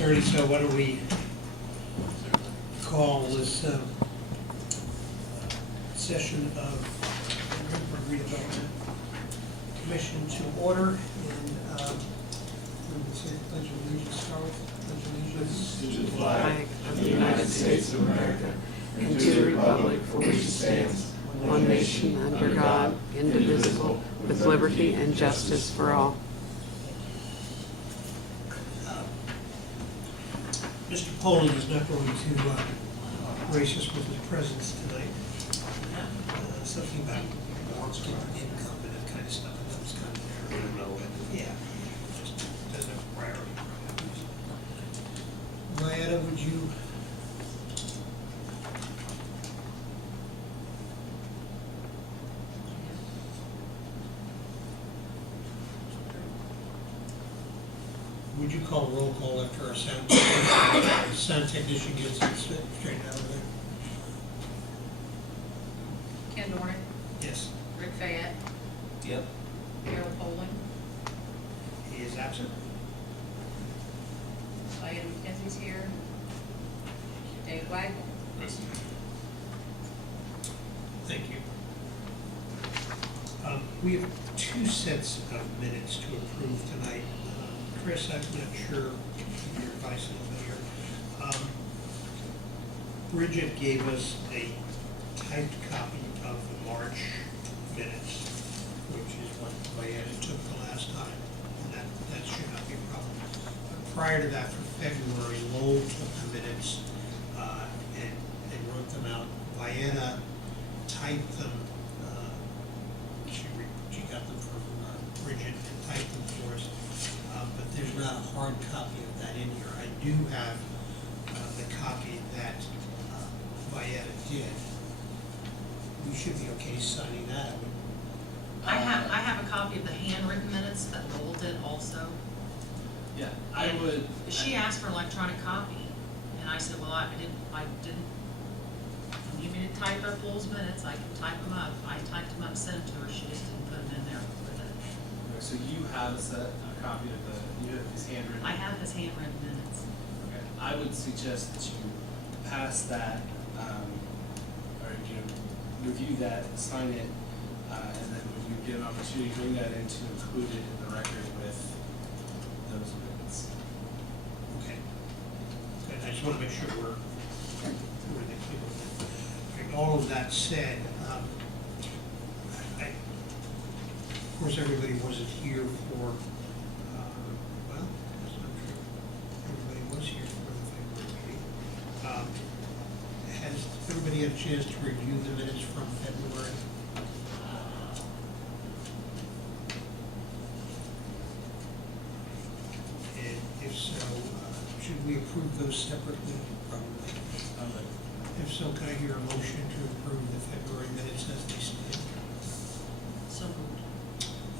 6:30, so why don't we call this session of the Greensburg Redevelopment Commission to order, and we would say the Pledge of Allegiance, start with Pledge of Allegiance. To the flag of the United States of America, and to the republic for which it stands, one nation under God, indivisible, with liberty and justice for all. Mr. Poling is not going to grace us with his presence tonight. Something about income and that kind of stuff, and that was kind of irrelevant. Yeah, just doesn't have a priority. Diana, would you? Would you call roll call after our sound technician gets it straightened out of there? Ken Dornan, Yes. Rick Fayette, Yep. Harold Poling, He is absent. Diane McKenzie's here, Dave Wagner. Thank you. We have two sets of minutes to approve tonight. Chris, I'm not sure of your advice a little bit here. Bridget gave us a typed copy of the March minutes, which is what Diana took the last time, and that should not be a problem. But prior to that, for February, Lowell took the minutes and wrote them out. Diana typed them. She got them from Bridget and typed them for us. But there's not a hard copy of that in here. I do have the copy that Vieta did. We should be okay signing that. I have a copy of the handwritten minutes that Lowell did also. Yeah, And she asked for an electronic copy, and I said, well, I didn't, you need me to type up Lowell's minutes, I can type them up. I typed them up, sent them to her, she just didn't put them in there with it. So you have a copy of you have his handwritten? I have his handwritten minutes. Okay, I would suggest that you pass that, or review that, sign it, and then when you get an opportunity, bring that in to include it in the record with those minutes. Okay. Good. I just want to make sure we're in the clear with it. Okay, all of that said, of course, everybody wasn't here for, well, that's not true. Everybody was here for the February meeting. Has everybody had a chance to review the minutes from February? And if so, should we approve those separately? Probably. If so, can I hear a motion to approve the February minutes as they stand? So moved.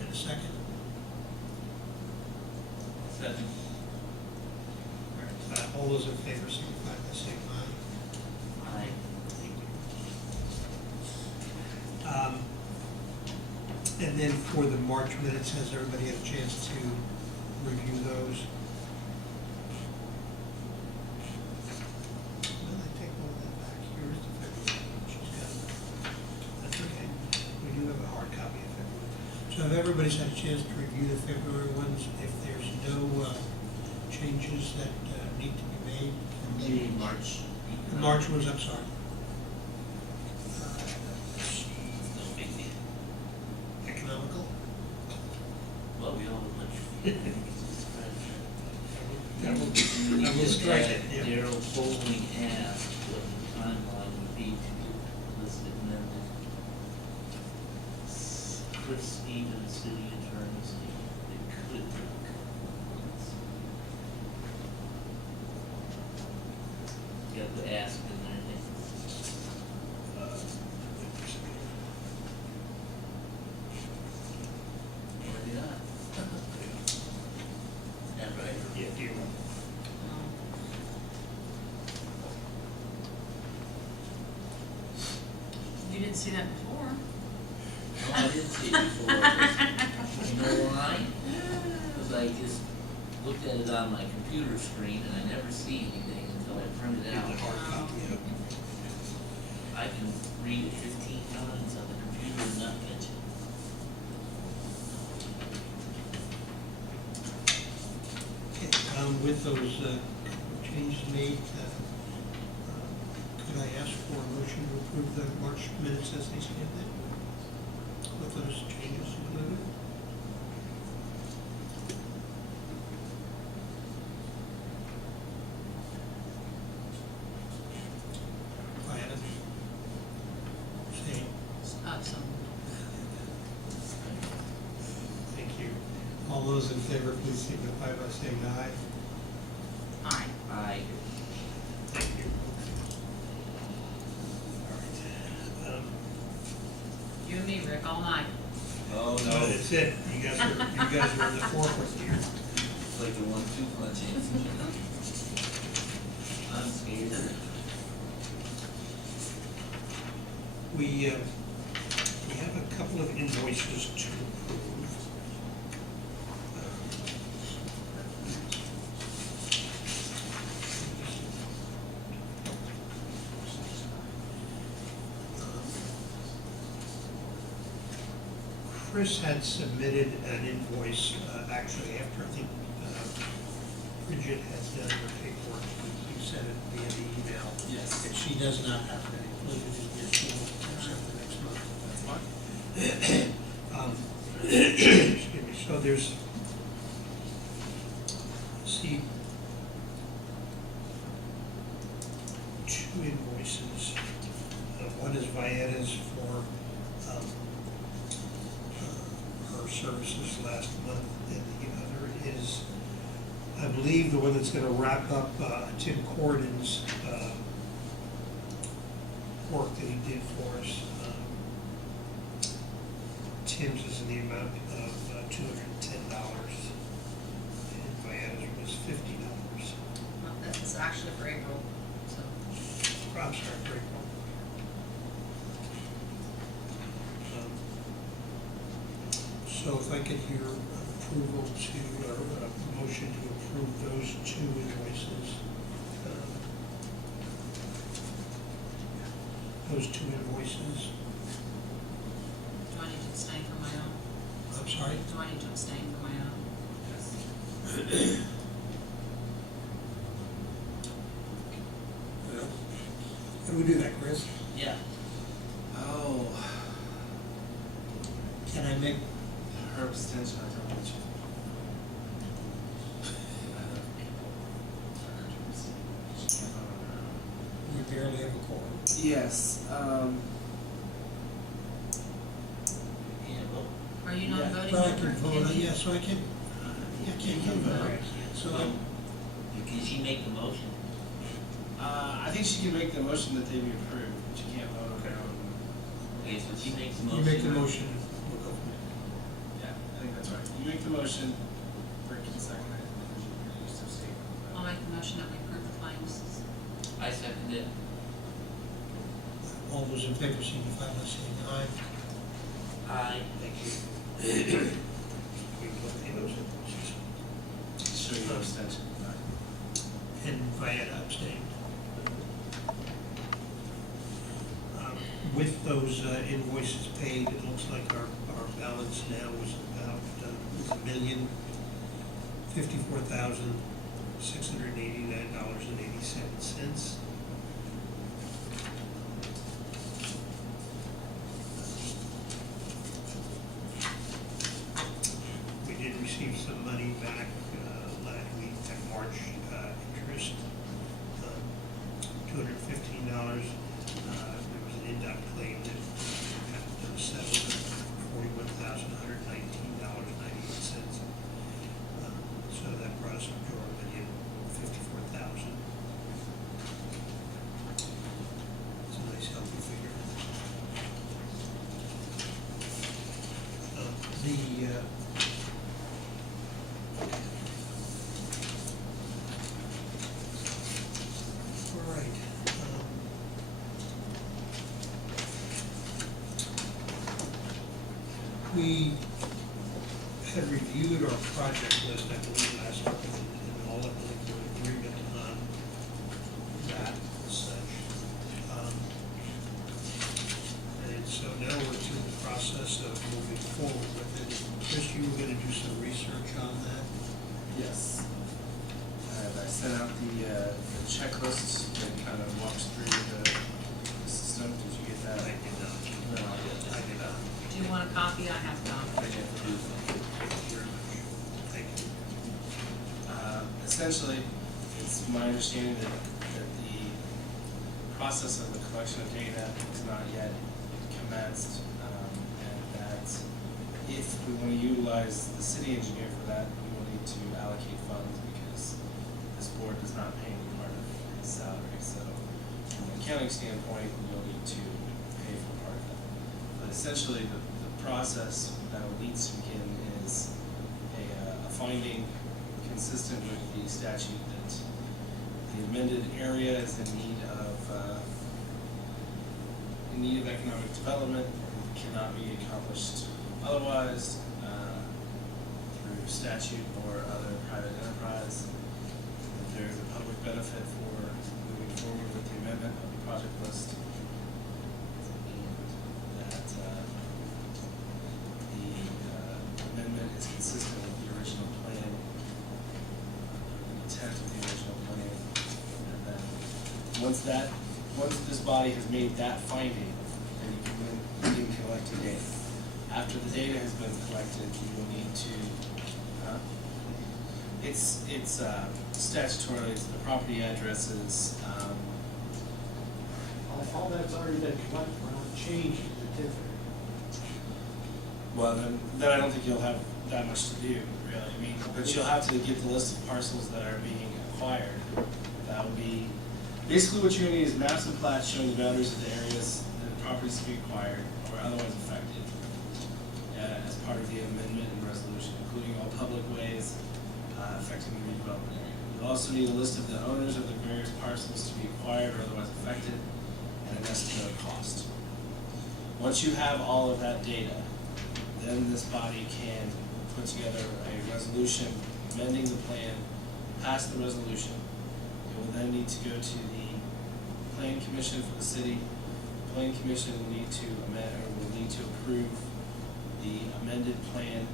And a second? Second. All right, all those in favor signify by saying aye. Aye. Thank you. And then for the March minutes, has everybody had a chance to review those? Well, I take all that back. Here's the February. She's got it. That's okay. We do have a hard copy of February. So if everybody's had a chance to review the February ones, if there's no changes that need to be made. The March. The March ones, I'm sorry. No big deal. Economical? Well, we all much. I will strike it, yeah. Daryl Poling asked what the timeline would be to list amended. Chris Stevens, city attorney, stated it could take a couple of months. You have to ask him anything. Maybe not. Stand right. Yeah, do you? You didn't see that before. No, I didn't see it before. You know why? Because I just looked at it on my computer screen and I never see anything until I print it Get out. the hard copy out. I can read it 15 times on the computer and not catch it. Okay, with those changes made, could I ask for a motion to approve the March minutes as they stand then? With those changes included? Diana? Say, So, thank you. All those in favor, please signify by saying aye. aye. I Thank you. All right. You and me, Rick, all night. Oh So that's it. You guys are in the forefront here. It's like the 1-2 punch in. I'm scared. We have a couple of invoices to approve. Chris had submitted an invoice, actually after, I think, Bridget had done her paperwork, you sent it via the email. Yes. And she does not have that included in your sheet, except for next month. That's fine. Excuse me, so there's, see, two invoices. One is Vietta's for her services last month, and the other is, I believe, the one that's gonna wrap up Tim Corden's work that he did for us. Tim's is in the amount of $210, and Vietta's was $50. Well, that's actually for April, so. I'm sorry, great one. So if I could hear approval to, or a motion to approve those two invoices. Those two invoices. Do I need to abstain from my own? I'm sorry? Do I need to abstain from my own? Yes. How do we do that, Chris? Yeah. Oh, Can I make, her abstention, I don't want you. She can't vote on her own. we barely have a quorum? Yes, Yeah, well, Are you not Yeah. voting? Well, I member? can vote, Can you- yeah, so I can, yeah, can you vote? So I, can she make the motion? I think she can make the motion that they be approved, but you can't vote on her own. Okay, so she makes the you motion. make the motion, we'll go from there. Yeah, I think that's right. You make the motion, Rick can second it, and then you just abstain. I'll make the motion that we approve the claims. I second it. All those in favor signify by saying aye. Aye. Thank you. We will pay those invoices. Show your abstention. And Vieta abstained. With those invoices paid, it looks like our balance now is about, $1,054,689.87. We did receive some money back last week, at March interest, $215. There was an induct claim that got settled at $41,119.98. So that brought us up to $1,054,000. It's a nice healthy figure. All right. We had reviewed our project list, I believe, last month. checklist that kind of walks through the system. Did you get that? I did not. No. I did not. Do you want a copy? I have a copy. Thank you. Essentially, it's my understanding that the process of the collection of data is not yet commenced, and that if we want to utilize the city engineer for that, we will need to allocate funds because this board does not pay any part of his salary. So from an accounting standpoint, we'll need to pay for part of that. But essentially, the process that needs to begin is a finding consistent with the statute that the amended area is in need of economic development, cannot be accomplished otherwise through statute or other private enterprise. That there is a public benefit for moving forward with the amendment of the project list, and that the amendment is consistent with the original plan, the intent of the original plan, and then once this body has made that finding, then you can begin collecting data. After the data has been collected, you will need to, it's statutorily, it's the property addresses, All that's already been collected, we're not changing the TIF area. well, then I don't think you'll have that much to do, really. I mean, but you'll have to get the list of parcels that are being acquired. That will be, basically what you're gonna need is maps and plats showing the boundaries of the areas that the properties to be acquired or otherwise affected as part of the amendment and resolution, including all public ways affecting the redevelopment area. You'll also need a list of the owners of the various parcels to be acquired or otherwise affected and an estimate of cost. Once you have all of that data, then this body can put together a resolution amending the plan, pass the resolution. It will then need to go to the Plan Commission for the city. The Plan Commission will need to approve the amended plan.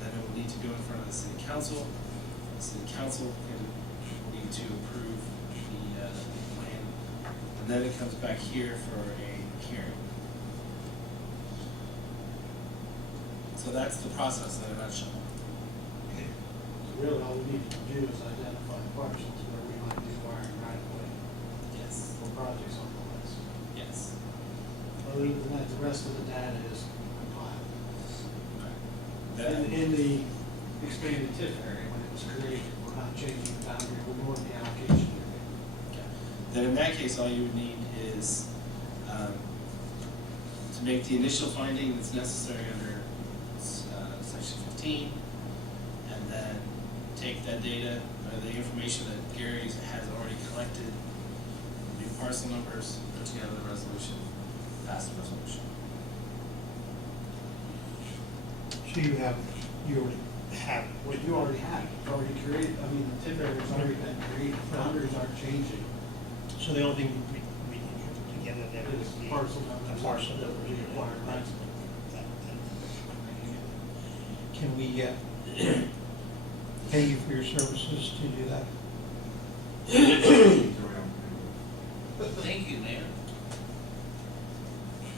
Then it will need to go in front of the city council. The city council will need to approve the plan. And then it comes back here for a hearing. So that's the process in a nutshell. Okay. So really, all we need to do is identify the parcels where we might be acquiring right away Yes. for projects on the list. Yes. Other than that, the rest of the data is compiled. Then, In the expanded TIF area, when it was created, we're not changing the boundary, we're more in the allocation area. okay. Then in that case, all you would need is to make the initial finding that's necessary under section 15, and then take that data, or the information that Gary has already collected, new parcel numbers, put together the resolution, pass the resolution. So you already have, What you already have, it's already created, I mean, the TIF area's already been created, boundaries aren't changing. so the only thing we can put together there is Is the parcel numbers the parcel that numbers. would be acquired, right? Can we pay you for your services to do that? Thank you, Mayor.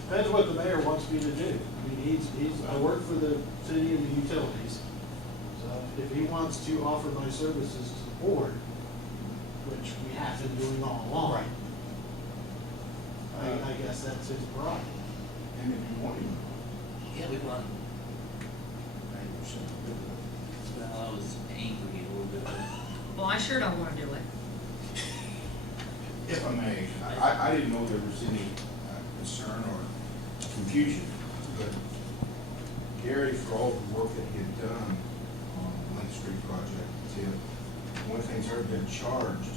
Depends what the mayor wants me to do. I mean, I work for the city and the utilities. So if he wants to offer my services to the board, which we have been doing all along. Right. I guess that's his prerogative. And if you want him, Yeah, we won. Well, I was angry a little bit. Well, I sure don't wanna do it. if I may, I didn't know there was any concern or confusion, but Gary, for all the work that he had done on the Lake Street project, TIF, one of the things that had been charged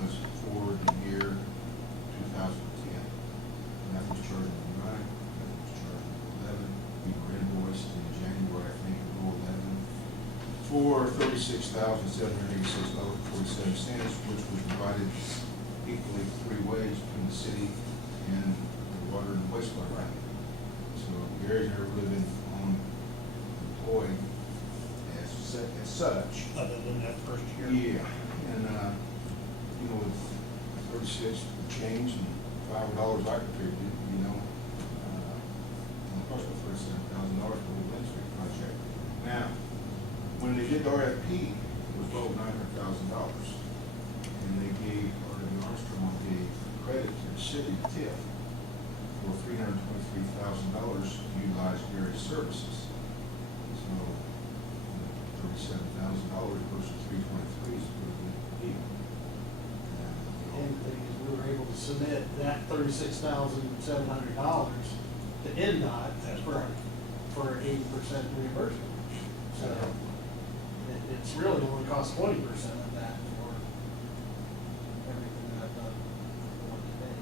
was for the year 2010. And that was charged in 9, that was charged in 11. We were invoiced in January, I think, of 11, for $36,786.47, which was divided equally 3 ways between the city and the water and wastewater. Right. So Gary's never really been employed as such. Other than that first year? Yeah, and $36 for change and $5 I contributed, you know. And of course, the first $7,000 for the Lynn Street project. Now, when they did the RFP, it was below $900,000. And they gave, Armstrong gave credit to the city TIF for $323,000 to utilize Gary's services. So, $37,000 versus $323 is a pretty good deal. And the thing is, we were able to submit that $36,700 to NDOT for 80% reimbursement. So it's really only cost 20% of that for everything that I've done for 1 day.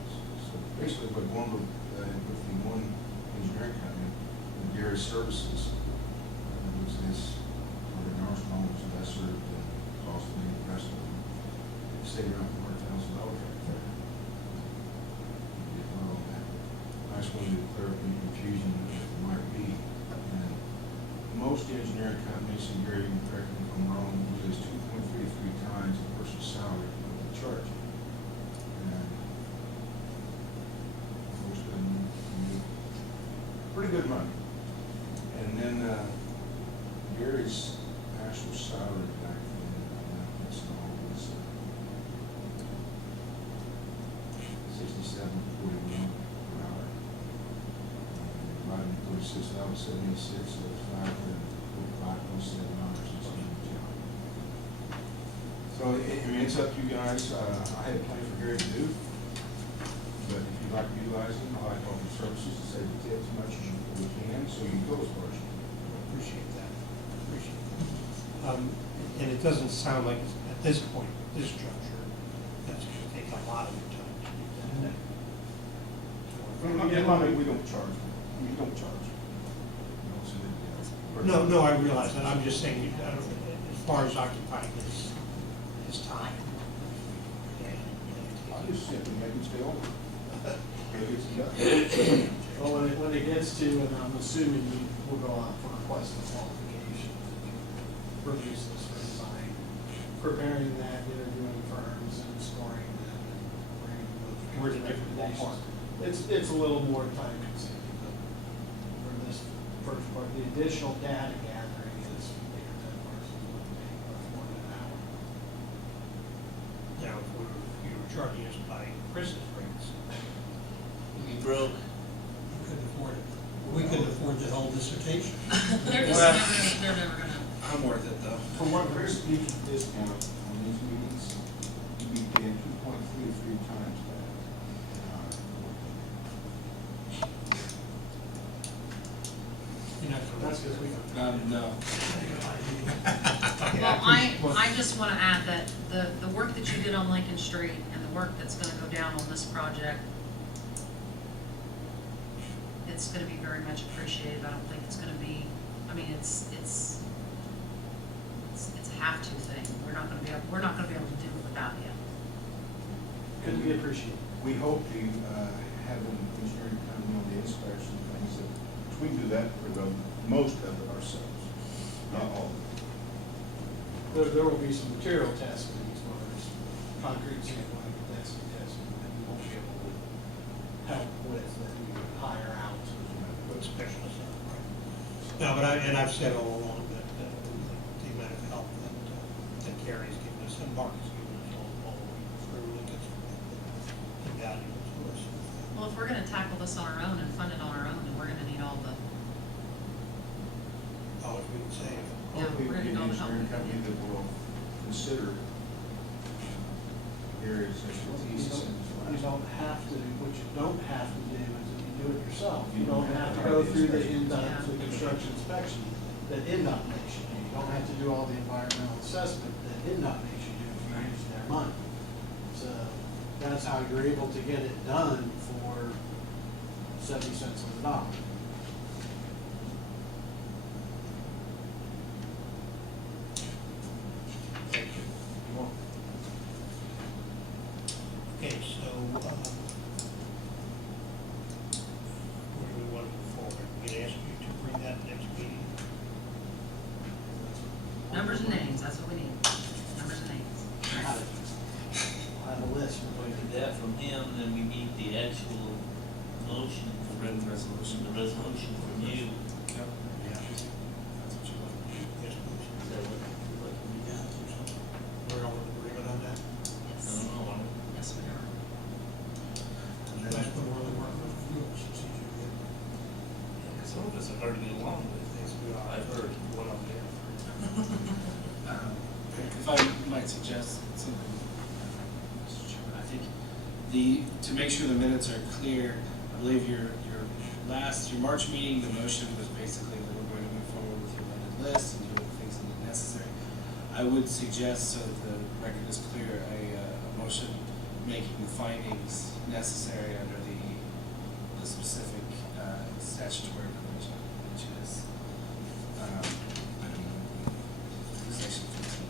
So basically, we're going with the one engineering company, with Gary's services, which is, Armstrong was lesser than cost of the rest of them. They saved around $400,000 right there. Well, I just wanted to clear up any confusion that there might be. And most engineering companies, and Gary, you can correct me if I'm wrong, uses 2.33 times the person's salary of the charge. And most of them make pretty good money. And then Gary's actual salary back then, that's all, was $67.41 per hour. Divided by 36 hours, 76, so it's $507 each job. So, I mean, it's up to you guys. I had plenty for Gary to do, but if you'd like to utilize him, I like to offer services to save the tip as much as we can, so you can go as far as you can. Appreciate that. Appreciate that. And it doesn't sound like, at this point, this juncture, that's going to take a lot of your time to do that. We don't charge. We don't charge. No, I realize that. I'm just saying, as far as occupying his time. I'll just simply make him stay over. Maybe it's done. Well, when it gets to, and I'm assuming you will go out for request of qualification, release this for design, preparing that, interviewing firms and scoring them and bringing those. We're in a different ballpark. It's a little more time consuming, but for this first part, the additional data gathering is 8 or 10 versus what would take much more than an hour. Now, if you were charging us by Chris's rates, You broke. we couldn't afford it. We couldn't afford the whole dissertation. They're just Well- they're never gonna. I'm worth it though. For what Chris gives you discount on these meetings, you'd be paying 2.33 times that. You're not gonna- That's because we. No. Well, I just want to add that the work that you did on Lincoln Street and the work that's going to go down on this project, it's going to be very much appreciated. I don't think it's going to be, I mean, it's a have-to thing. We're not going to be able to do it without you. Couldn't be appreciated. We hope to have an engineering company on the inspection things that, we can do that for most of it ourselves, not all of it. There will be some material testing as well as concrete sampling, density testing, that we won't be able to help with, that we would hire out. What specialists are, right? No, but I've said all along that the amount of help that Gary's given us and Mark has given us all the way through, I think it's invaluable to us. Well, if we're going to tackle this on our own and fund it on our own, then we're going to need all the, All we can say. Yeah, Hopefully, we're we gonna get go an engineering with help. company that will consider Gary's expertise and You don't have to, what you don't have to do is if you do it yourself, you don't have to go through the NDOT, the construction inspection that NDOT makes you do. You don't have to do all the environmental assessment that NDOT makes you do if you use their money. So that's how you're able to get it done for 70 cents on the dollar. Thank you. Okay, so, where do we want to move forward? We can ask you to bring that next meeting. numbers and names, that's what we need. Numbers and names. I have a list. We did that for motion. A written resolution. The resolution from you. Yep. Yeah. That's what you want. Yes, please. Is that what we got or something? We're all in agreement on that? I Yes, don't know, I don't. yes, we are. And then- That's when we're really working on the fuel procedure. Yeah, some of us are hard to get along with. I've heard what I'm there. If I might suggest something, Mr. Chairman, I think to make sure the minutes are clear, I believe your March meeting, the motion was basically that we're going to move forward with the amended list and do the things that are necessary. I would suggest, so that the record is clear, a motion making the findings necessary under the specific statutory provision, which is, I don't know, section 15.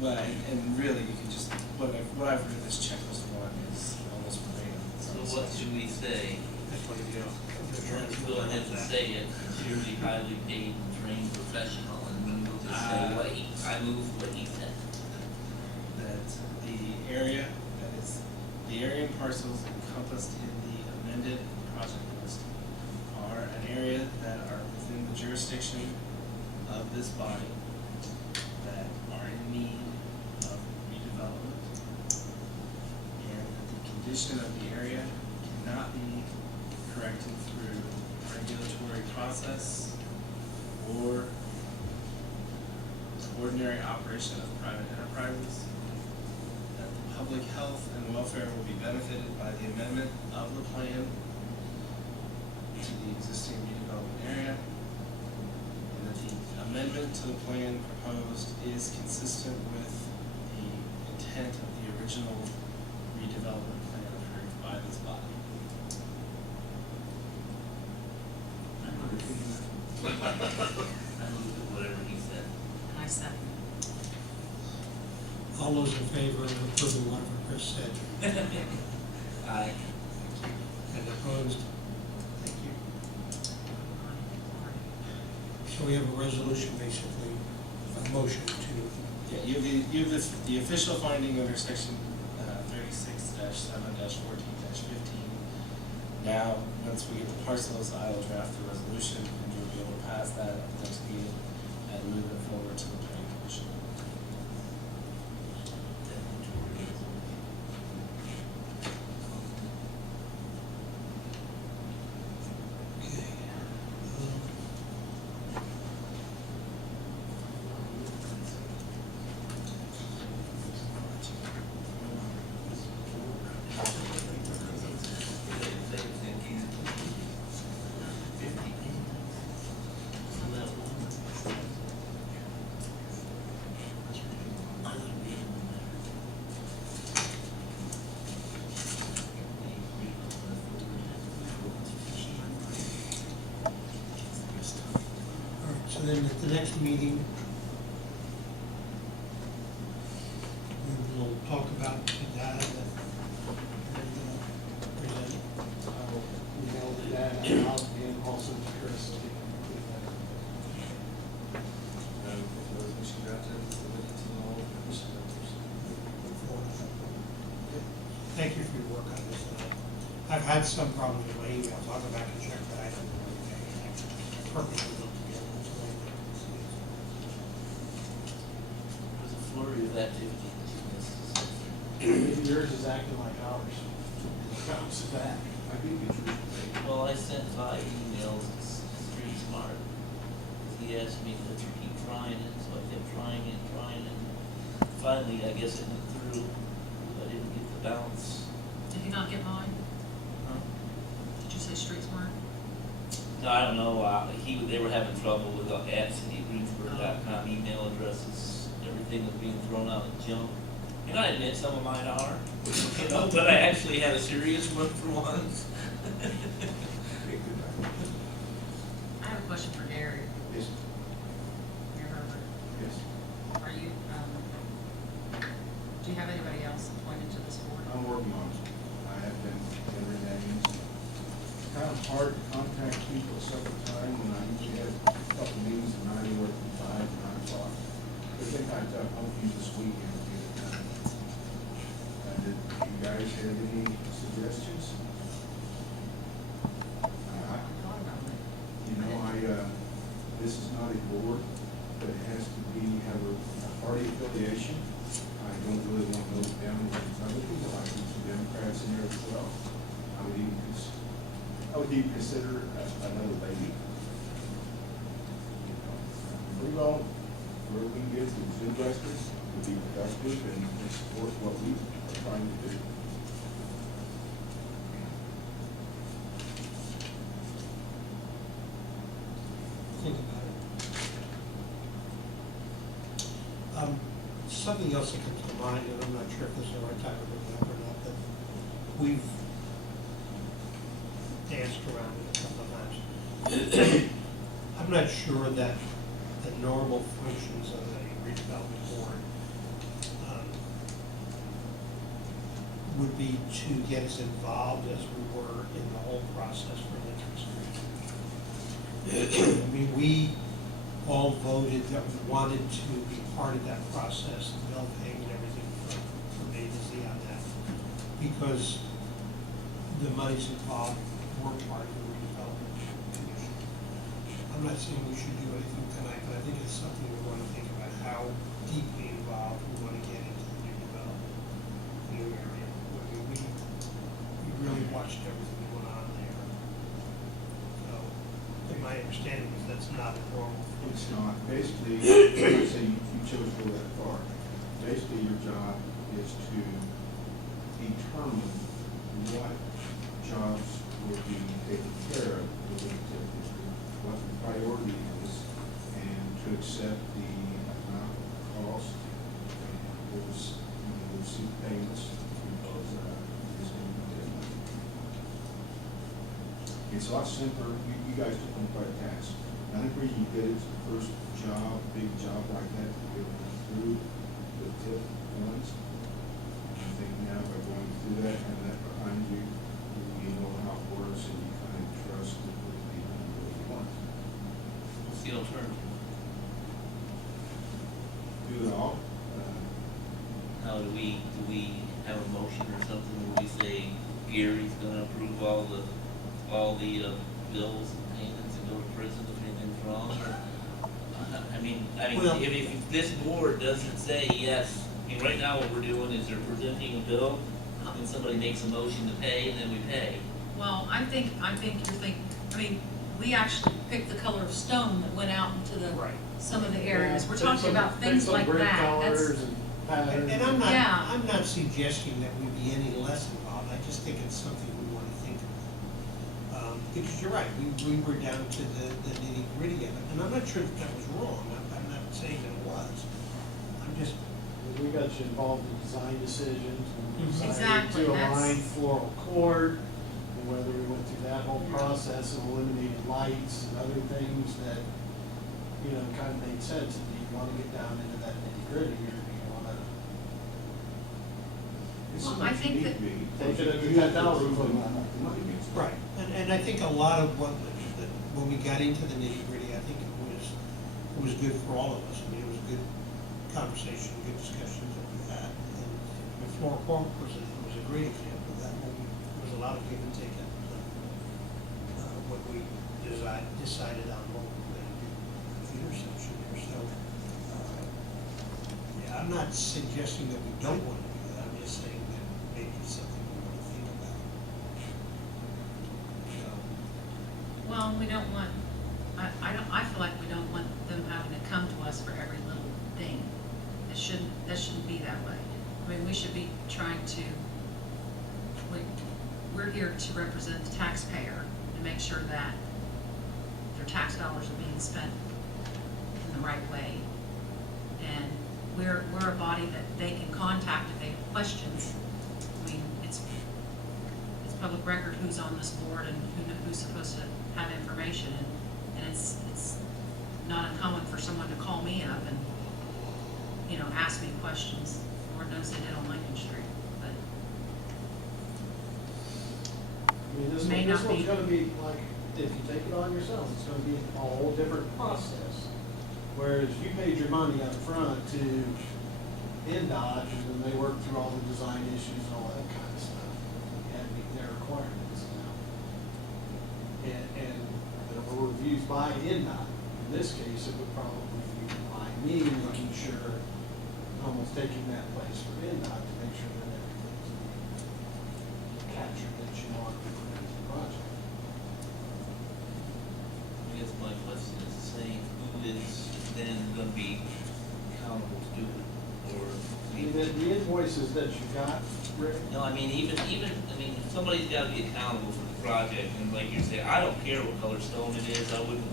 Well, and really, you can just, what I've read this checklist one is almost verbatim. So what should we say? That's what you do. Let's go ahead and say it, sincerely, highly paid and trained professional, and then we'll just say what I move what he said. That the area and parcels encompassed in the amended project list are an area that are within the jurisdiction of this body that are in need of redevelopment, and that the condition of the area cannot be corrected through regulatory process or ordinary operation of private enterprises, that the public health and welfare will be benefited by the amendment of the plan to the existing redevelopment area, and that the amendment to the plan proposed is consistent with the intent of the original redevelopment plan approved by this body. I moved whatever he said. And I second. All those in favor of approving what Chris said? Aye. And opposed? Thank you. Aye. So we have a resolution, basically, a motion to, Yeah, you have the official finding under section 36-7-14-15. Now, once we get the parcels, I will draft the resolution, and you'll be able to pass that at the next meeting and move it forward to the planning commission. okay. All right, so then at the next meeting, we will talk about the data that we're going to present. I will email the data out and also to Chris so he can include that. Resolution drafted, submitted to all commission members. Look forward to that. Okay. Thank you for your work on this. I've had some problems with my emails. I'll go back and check, but I don't know everything. I perfectly looked together. It's the way that it is. There's a flurry of activity that you missed. Maybe yours is acting like ours. It bounces back. I think it's really Well, I sent 5 emails to Street Smart. He asked me to keep trying it, so I kept trying it. Finally, I guess it went through. I didn't get the bounce. Did you not get mine? Huh? Did you say Street Smart? No, I don't know. They were having trouble with the @citygreensburg.com email addresses. Everything was being thrown out in junk. And I admit some of mine are, but I actually had a serious one for once. I have a question for Gary. Yes, Mayor Herbert. yes. Are you, do you have anybody else appointed to this board? I'm working on it. I have been gathering that in. It's kind of hard to contact people at several times, and I usually have a couple meetings at 9 anywhere from 5 to 9 o'clock. I think I'll use this weekend to get it done. guys have any suggestions? You know, this is not a board, but it has to have a party affiliation. I don't really want to vote down the Republicans, I like some Democrats in there as well. I would even consider another lady. We all, where we can get who's interested, to be productive and support what we are trying to do. Think about it. Something else that comes to mind, and I'm not sure if this is the right time to bring it up or not, but we've danced around it a couple of times. I'm not sure that the normal functions of a redevelopment board would be to get as involved as we were in the whole process for Lincoln Street. I mean, we all voted that we wanted to be part of that process, the bill paying and everything from A to Z on that, because the monies involved were part of the redevelopment commission. I'm not saying we should do anything tonight, but I think it's something we want to think about, how deeply involved we want to get into the new development, new area. I mean, we really watched everything that went on there. So, in my understanding is that's not a normal. It's not. Basically, let's say you chose to go that far. Basically, your job is to determine what jobs will be taken care of within the TIF district, what the priority is, and to accept the amount of cost and those receive payments because it's going to be different. It's a lot simpler. You guys took on quite a task. I think where you did it, the first job, big job like that, to be able to through the TIF funds. I think now by going through that and that behind you, you know how it works and you kind of trust that what you want. What's the alternative? Do it all. How do we have a motion or something where we say Gary's gonna approve all the bills and payments and go to prison if anything's wrong? Or, Well- if this board doesn't say yes, I mean, right now what we're doing is they're presenting a bill, and somebody makes a motion to pay, and then we pay. Well, I think you're thinking, I mean, we actually picked the color of stone that went out into Right. some of the areas. We're Pick talking some- about pick things some like brick that. colors That's, and patterns. And Yeah. I'm not suggesting that we be any less involved, I just think it's something we want to think about. Because you're right, we were down to the nitty gritty of it, and I'm not sure that was wrong, I'm not saying that it was. I'm just, We got you involved in design decisions, we decided Exactly, to align that's- floral court, and whether we went through that whole process and eliminated lights and other things that, you know, kind of made sense. And do you want to get down into that nitty gritty, or do you want to It's Well, so I much think need that- to be. take it at the You have to 10,000 approve foot the level? money gets spent. right, and I think a lot of what, when we got into the nitty gritty, I think it was good for all of us. I mean, it was a good conversation, good discussions that we had. And Floor Corp was a great example of that, when there was a lot of give and take when we decided on what we were going to do with the intersection there. So, yeah, I'm not suggesting that we don't want to do that, I'm just saying that maybe it's something we want to think about. So, well, we don't want, I feel like we don't want them having to come to us for every little thing. That shouldn't be that way. I mean, we should be trying to, we're here to represent the taxpayer and make sure that their tax dollars are being spent in the right way. And we're a body that they can contact if they have questions. I mean, it's public record who's on this board and who's supposed to have information, and it's not uncommon for someone to call me up and, you know, ask me questions. Lord knows they did on Lincoln Street, but I mean, this May one's not be. gonna be like, if you take it on yourself, it's gonna be a whole different process. Whereas you paid your money up front to InDodge, and then they work through all the design issues and all that kind of stuff. And meet their requirements now. And there were reviews by InDodge. In this case, it would probably be by me making sure, almost taking that place for InDodge to make sure that everything's being captured that you want to put into the project. I guess my question is saying, who is then gonna be accountable to do it, or? The invoices that you got, Rick, No, I mean, somebody's gotta be accountable for the project, and like you say, I don't care what color stone it is, I wouldn't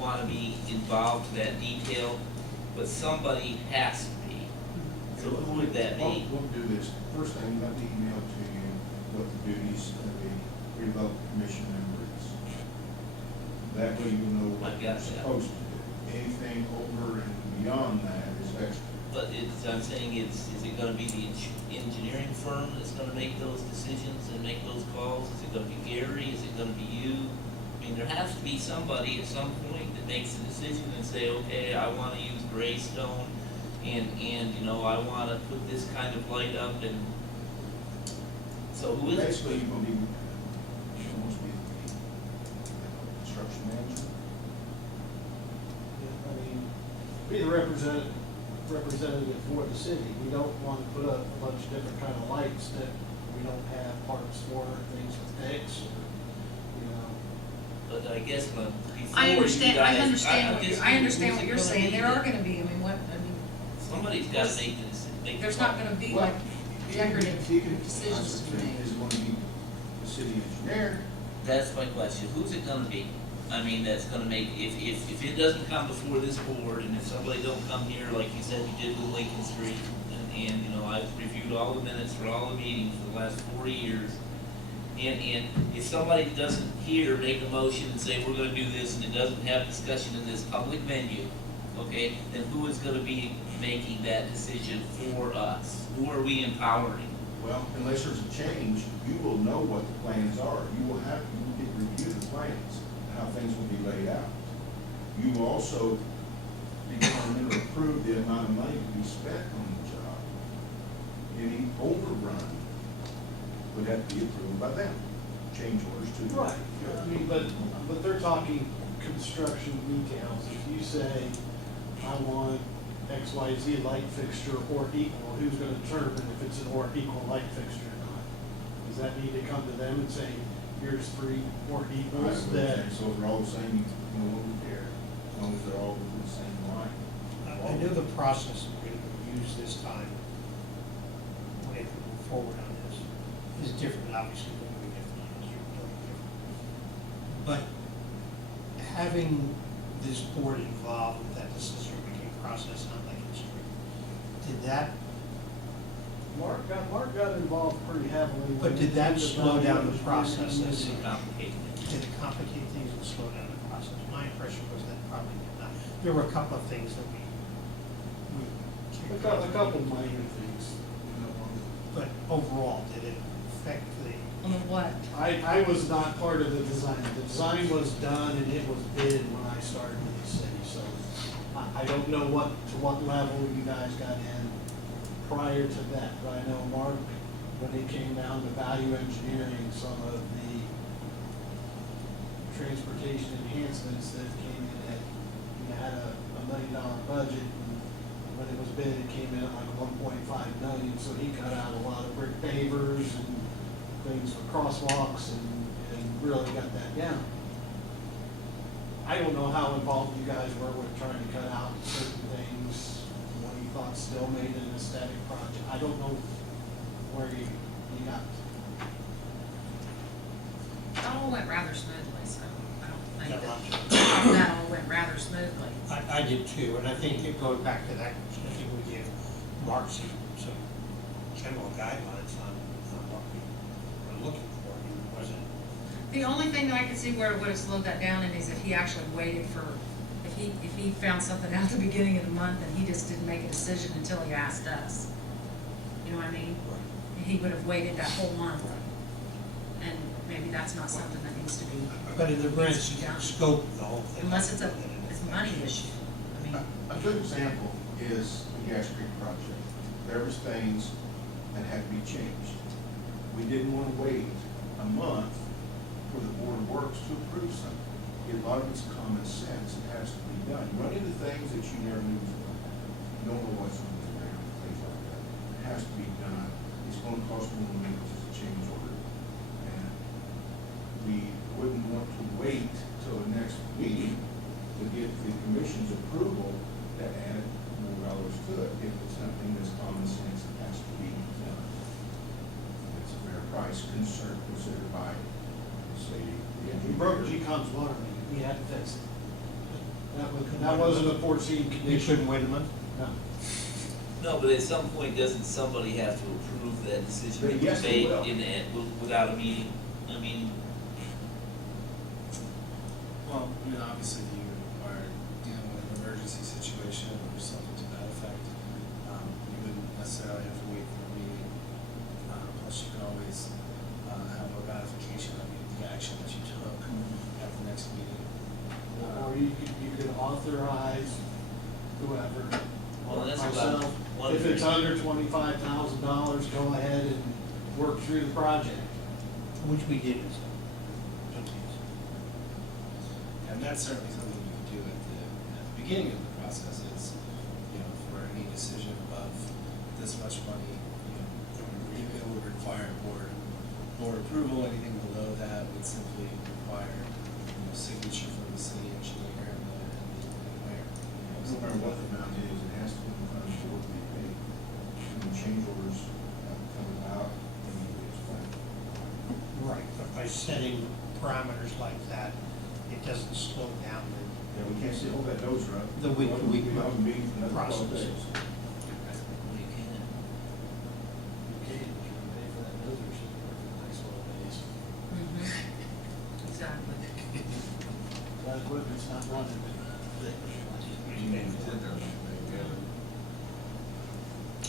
wanna be involved to that detail, but somebody has to be. So who would that be? We'll do this. First thing, let me email to you what the duties of the redevelopment commission member is. That way you know what I've you're got that. supposed to do. Anything over and beyond that is extra. But I'm saying is it gonna be the engineering firm that's gonna make those decisions and make those calls? Is it gonna be Gary? Is it gonna be you? I mean, there has to be somebody at some point that makes the decision and say, okay, I wanna use gray stone, and, you know, I wanna put this kind of light up, and so who is it? Basically, you're gonna be, you're supposed to be the construction manager. I mean, be the representative for the city. We don't want to put up a bunch of different kind of lights that we don't have parts for, things with decks, or, you know. But I guess before I understand, you guys, I understand, I'm just- I understand what who's you're gonna saying, be there the- are gonna be, I mean, Somebody's gotta make the decision. there's not gonna be like decorative He can- decisions to be made. Is it gonna be the city engineer? That's my question, who's it gonna be? I mean, that's gonna make, if it doesn't come before this board, and if somebody don't come here, like you said you did with Lincoln Street, and, you know, I've reviewed all the minutes for all the meetings for the last 4 years, and if somebody doesn't here make a motion and say, we're gonna do this, and it doesn't have discussion in this public venue, okay, then who is gonna be making that decision for us? Who are we empowering? Well, unless there's a change, you will know what the plans are. You will get review the plans, and how things will be laid out. You will also determine or approve the amount of money to be spent on the job. Any overrun would have to be approved by them. Change orders to. Right, I mean, but they're talking construction details. If you say, I want XYZ light fixture or equal, who's gonna determine if it's an or equal light fixture or not? Does that need to come to them and say, here's 3 or equals that? So if they're all the same, no one would care, as long as they're all within the same line. I know the process we're going to use this time, when we move forward on this, is different, obviously, than we did on this, totally different. But having this board involved with that decision-making process on Lincoln Street, did that, Mark got involved pretty heavily. but did that slow down the process? It's complicated. Did it complicate things and slow down the process? My impression was that probably did not. There were a couple of things that we. A couple minor things, you know, But overall, did it affect the? On what? I was not part of the design. The design was done and it was bid when I started in the city, so I don't know to what level you guys got in prior to that. But I know Mark, when it came down to value engineering, some of the transportation enhancements that came in at, you had a $1 million budget, and when it was bid, it came in at like 1.5 million, so he cut out a lot of brick pavers and things for crosswalks and really got that down. I don't know how involved you guys were with trying to cut out certain things, what you thought still made an aesthetic project. I don't know where you got. It all went rather smoothly, so I don't think Got lots that all went rather smoothly. I did too, and I think it goes back to that, I think we gave Mark some general guidelines on what we were looking for, it wasn't. The only thing that I could see where it would have slowed that down is if he actually waited for, if he found something out at the beginning of the month and he just didn't make a decision until he asked us. You know what I mean? He would have waited that whole month. And maybe that's not something that needs to be, But in the grand scope of the whole thing. unless it's a money issue. I mean, A good example is the Gas Creek project. There was things that had to be changed. We didn't want to wait a month for the Board of Works to approve something. A lot of it's common sense, it has to be done. You run into things that you never knew was going to happen. You don't know what's on the ground, things like that. It has to be done. It's going to cost more money because it's a change order. And we wouldn't want to wait till the next meeting to get the commission's approval to add more dollars to it. If it's something that's common sense, it has to be done. It's a fair price considered by, say, the He broke G-Com's water main, he had to fix it. That wasn't a foreseen You condition. shouldn't wait a month? No. No, but at some point, doesn't somebody have to approve that decision to be Yes, they made will. in the end, without a meeting? I mean, Well, I mean, obviously you are dealing with an emergency situation or something to that effect. You wouldn't necessarily have to wait for a meeting. Plus you can always, have a ratification of the action that you took at the next meeting. Or you could authorize whoever, Well, or that's what I'm myself, wondering. if it's under $25,000, go ahead and work through the project. Which we did in some cases. And that's certainly something you can do at the beginning of the process is, for any decision above this much money, it would require board approval. Anything below that would simply require, signature from the city engineer and the mayor. No matter what the amount is, it has to be in front of the board to be paid. When change orders come about, they need to be explained. Right, but by setting parameters like that, it doesn't slow down Yeah, we can't say, hold that dozer up. The week-to-week We have a meeting for another 12 process. days. well, you can. Okay, you can pay for that dozer, so you work the next 12 days. Exactly. That equipment's not running.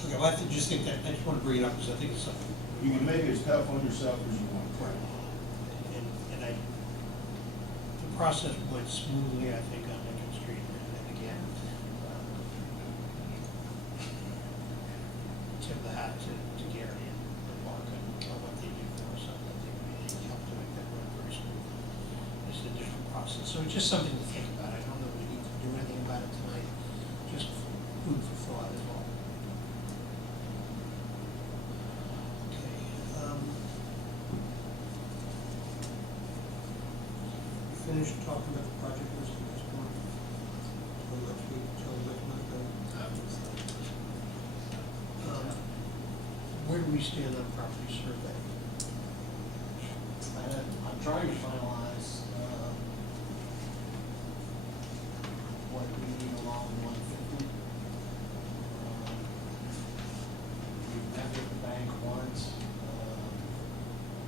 Okay, well, just think that, I just want to bring it up because I think it's something. You can make it as tough on yourself as you want. And the process went smoothly, I think, on Lincoln Street, and again, tip of the hat to Gary and Mark on what they do for us. I think they helped to make that run very smooth. It's a different process, so it's just something to think about. I don't know that we need to do anything about it tonight, just food for thought as well. Okay, we finished talking about the project list at this point. So let's wait until next month. Where do we stand on property survey? I'm trying to finalize, what we need along 150. We've met with the bank once,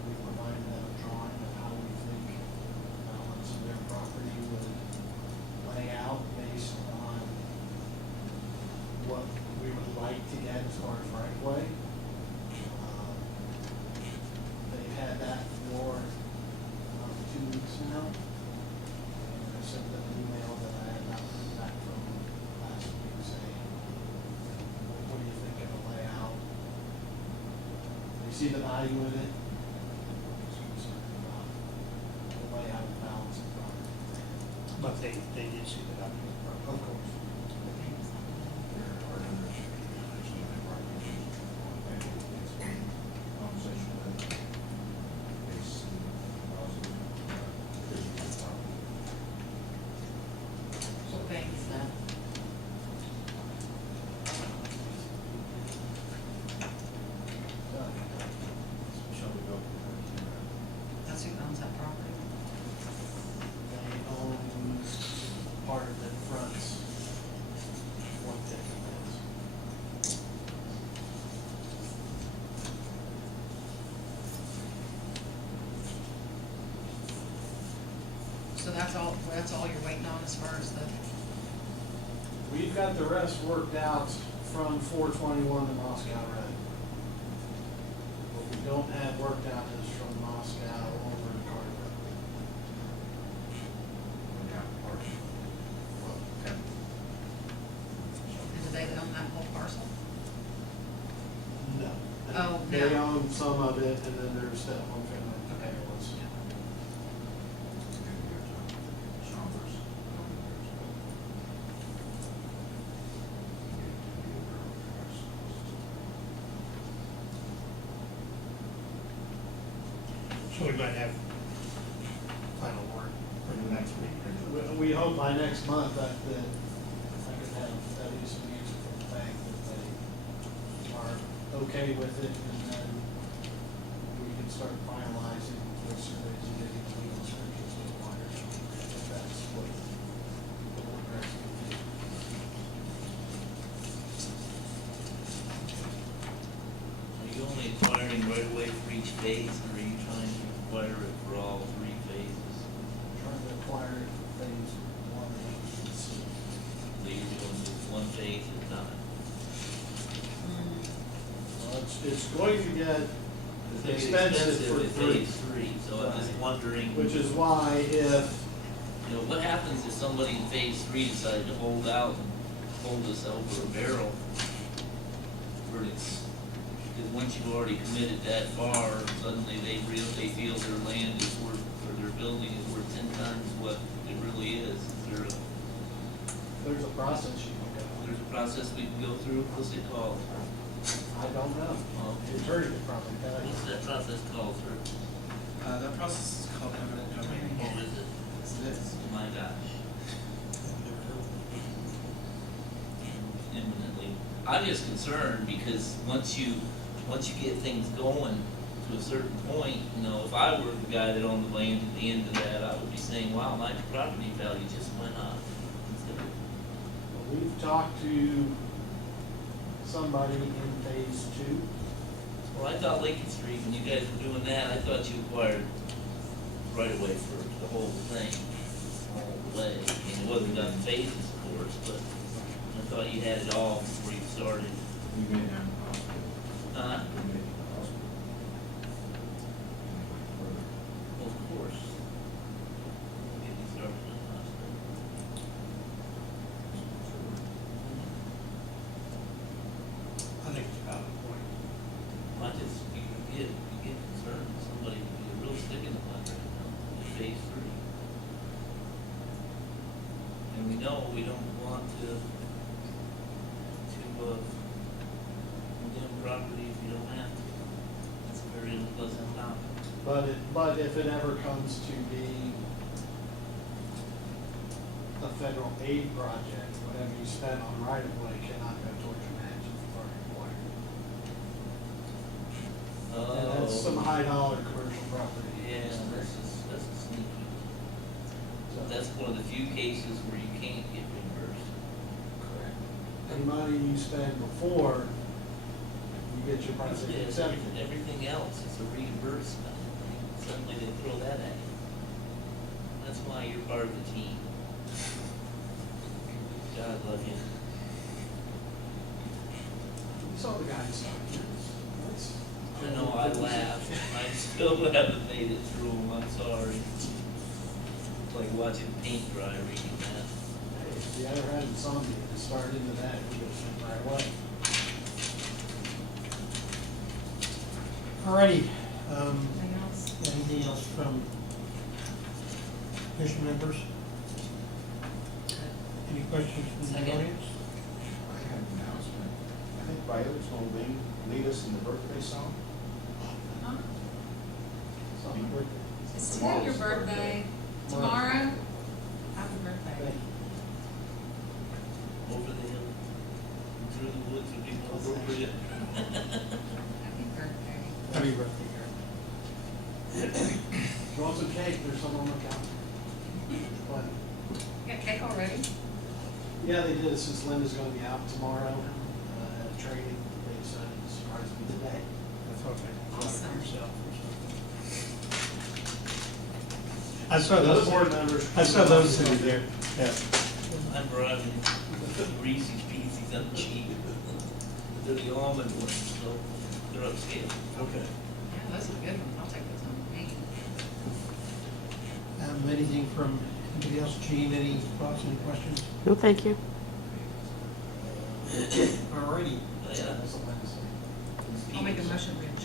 we provided them a drawing of how we think balance of their property would lay out based on what we would like to get as far as right of way. They've had that for 2 weeks now. And I sent them an email that I had not heard back from last week saying, what do you think of the layout? They see the value in it. Just concerned about the layout and balance of property. But they did see the document. Of course. There are other issues, actually, that are issues. It's a conversation that is positive, business property. What bank is that? Shall we go? That's who owns that property? They own part of the fronts. One thing is. So that's all you're waiting on as far as the, We've got the rest worked out from 421 to Moscow Road. What we don't have worked out is from Moscow over to Carter Road. Yeah, partial. Well, okay. do they own they own some of it, and then there's that one family payrolls. So we might have final word for the next meeting. We hope by next month that I could have at least an answer from the bank that they are okay with it, and then we can start finalizing the surveys and getting the legal descriptions to the water. If that's what the board recommends. Are you only acquiring right away for each phase, or are you trying to acquire it for all 3 phases? Trying to acquire things one and see. So you're doing just 1 phase at a time? Well, it's going to get It's expensive for at 3, phase 3, so I'm just Right. wondering. which is why if, You know, what happens if somebody in phase 3 decided to hold out and hold us over a barrel? Because once you've already committed that far, suddenly they feel their land is worth, or their building is worth 10 times what it really is. there's a process you can go. There's a process we can go through, what's it called? I don't know. Oh. The attorney would probably tell you. What's that process called, sir? That process is called eminent domain. What is it? It's Oh my gosh. Imminently. I'm just concerned because once you get things going to a certain point, you know, if I were the guy that owned the land at the end of that, I would be saying, wow, my property value just went up. We've talked to somebody in phase 2. Well, I thought Lincoln Street, when you guys were doing that, I thought you acquired right away for the whole thing, all the way. I mean, it wasn't done in phases, of course, but I thought you had it all before you started. We made down the hospital. Huh? We made the hospital. Well, of course. Get me started on the hospital. I think it's about the point. I just, you get concerned, somebody could be a real stick in the mud right now, in phase 3. And we know we don't want to condemn property if you don't have to. It's a very unpleasant topic. But if it ever comes to be a federal aid project, whatever you spend on right of way cannot go towards your match if you've already acquired. And that's some high dollar commercial property. Yeah, that's a sneaky. So, That's one of the few cases where you can't get reimbursed. correct. Any money you spend before, you get your project Yeah, accepted. everything else is a reimbursement. Suddenly they throw that at you. That's why you're part of the team. God love you. You saw the guy inside. Nice. I know, I laughed. I still haven't made it through them, I'm sorry. It's like watching paint dry reading that. Hey, if you ever had insomnia, just start into that, you go sleep right away. Alrighty, Anything else? anything else from commission members? Any questions from the Second. audience? I have an announcement. I think Violet's gonna lead us in the birthday song. Huh? So, we're- Is today your birthday? Tomorrow? Happy birthday. Over the hill, through the woods would be more appropriate. Happy birthday. Happy birthday, Gary. If you want some cake, there's some on the counter. Plenty. You got cake already? Yeah, they did, since Linda's gonna be out tomorrow, at a training, they decided to surprise me today. I thought I thought Awesome. of yourself or something. I saw those, board members. I saw those sitting there, yeah. I'm bribing Reese's Pieces, I'm cheap. They're the almond ones, so they're upscale. Okay. Yeah, those are good ones. I'll take those on me. Anything from anybody else? Gene, any thoughts, any questions? No, thank you. Alrighty. Yeah. That's a Wednesday. I'll make a motion to adjourn.